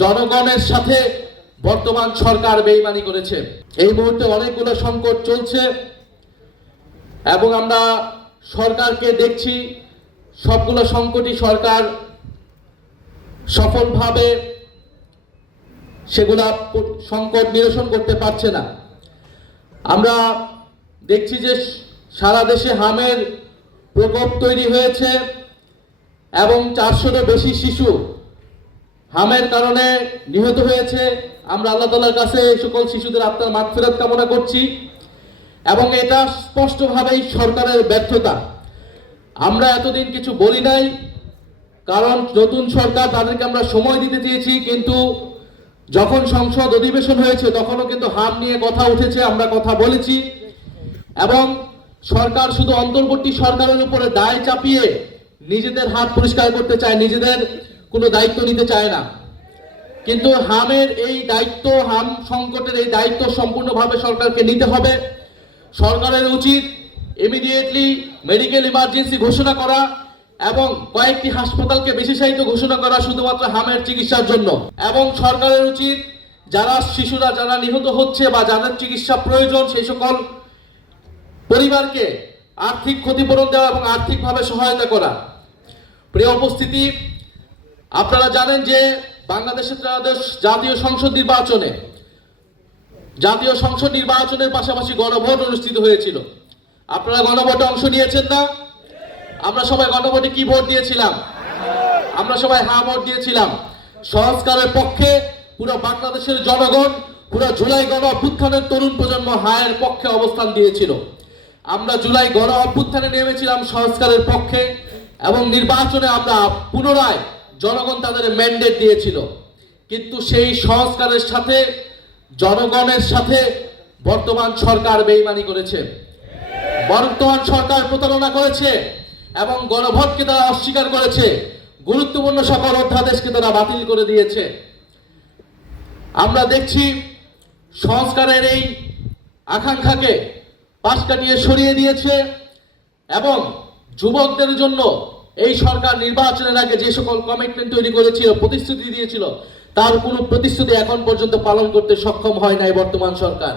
জনগণের সাথে বর্তমান সরকার বেইমানি করেছে। এই মুহূর্তে অনেকগুলো সংকট চলছে এবং আমরা সরকারকে দেখছি সবগুলো সংকটই সরকার সফলভাবে সেগুলা সংকট নিরসন করতে পারছে না। আমরা দেখছি যে সারা দেশে হামের প্রকোপ তৈরি হয়েছে এবং 400-এরও বেশি শিশু হামের কারণে নিহত হয়েছে। আমরা আল্লাহ তাআলার কাছে এই সকল শিশুদের আত্মার মাগফিরাত কামনা করছি এবং এটা স্পষ্টভাবেই সরকারের ব্যর্থতা। আমরা এতদিন কিছু বলি নাই, কারণ নতুন সরকার, তাদেরকে আমরা সময় দিতে চেয়েছি, কিন্তু যখন সংসদ অধিবেশন হয়েছে তখনও কিন্তু হাম নিয়ে কথা উঠেছে, আমরা কথা বলেছি এবং সরকার শুধু অন্তর্বর্তী সরকারের উপরে দায় চাপিয়ে নিজেদের হাত পরিষ্কার করতে চায়, নিজেদের কোনো দায়িত্ব নিতে চায় না। কিন্তু হামের এই দায়িত্ব, হাম সংকটের এই দায়িত্ব সম্পূর্ণভাবে সরকারকে নিতে হবে। সরকারের উচিত ইমিডিয়েটলি মেডিকেল ইমার্জেন্সি ঘোষণা করা এবং কয়েকটি হাসপাতালকে বিশেষায়িত ঘোষণা করা শুধুমাত্র হামের চিকিৎসার জন্য। এবং সরকারের উচিত শিশুরা যারা নিহত হচ্ছে বা যাদের চিকিৎসা প্রয়োজন সেই সকল পরিবারকে আর্থিক ক্ষতিপূরণ দেওয়া এবং আর্থিকভাবে সহায়তা করা। প্রিয় উপস্থিতি, আপনারা জানেন যে বাংলাদেশের জাতীয় সংসদ নির্বাচনের পাশাপাশি গণভোট অনুষ্ঠিত হয়েছিল। আপনারা গণভোটে অংশ নিয়েছেন না? আমরা সবাই গণভোটে কি ভোট দিয়েছিলাম? আমরা সবাই হ্যাঁ ভোট দিয়েছিলাম। সংস্কারের পক্ষে পুরো বাংলাদেশের জনগণ, পুরো জুলাই গণ অভ্যুত্থানের তরুণ প্রজন্ম হায়ের পক্ষে অবস্থান দিয়েছিল। আমরা জুলাই গণ অভ্যুত্থানে নেমেছিলাম সংস্কারের পক্ষে এবং নির্বাচনে আমরা পুনরায় জনগণ তাদের ম্যান্ডেট দিয়েছিল। কিন্তু সেই সংস্কারের সাথে জনগণের সাথে বর্তমান সরকার বেইমানি করেছে, বর্তমান সরকার প্রতারণা করেছে এবং গণভোটকে তারা অস্বীকার করেছে, গুরুত্বপূর্ণ সকল অধ্যাদেশকে তারা বাতিল করে দিয়েছে। আমরা দেখছি সংস্কারের এই আকাঙ্ক্ষাকে পাশ কাটিয়ে সরিয়ে দিয়েছে এবং যুবকদের জন্য এই সরকার নির্বাচনের আগে যে সকল কমিটমেন্ট তৈরি করেছিল, প্রতিশ্রুতি দিয়েছিল, তার কোনো প্রতিশ্রুতি এখন পর্যন্ত পালন করতে সক্ষম হয় নাই বর্তমান সরকার।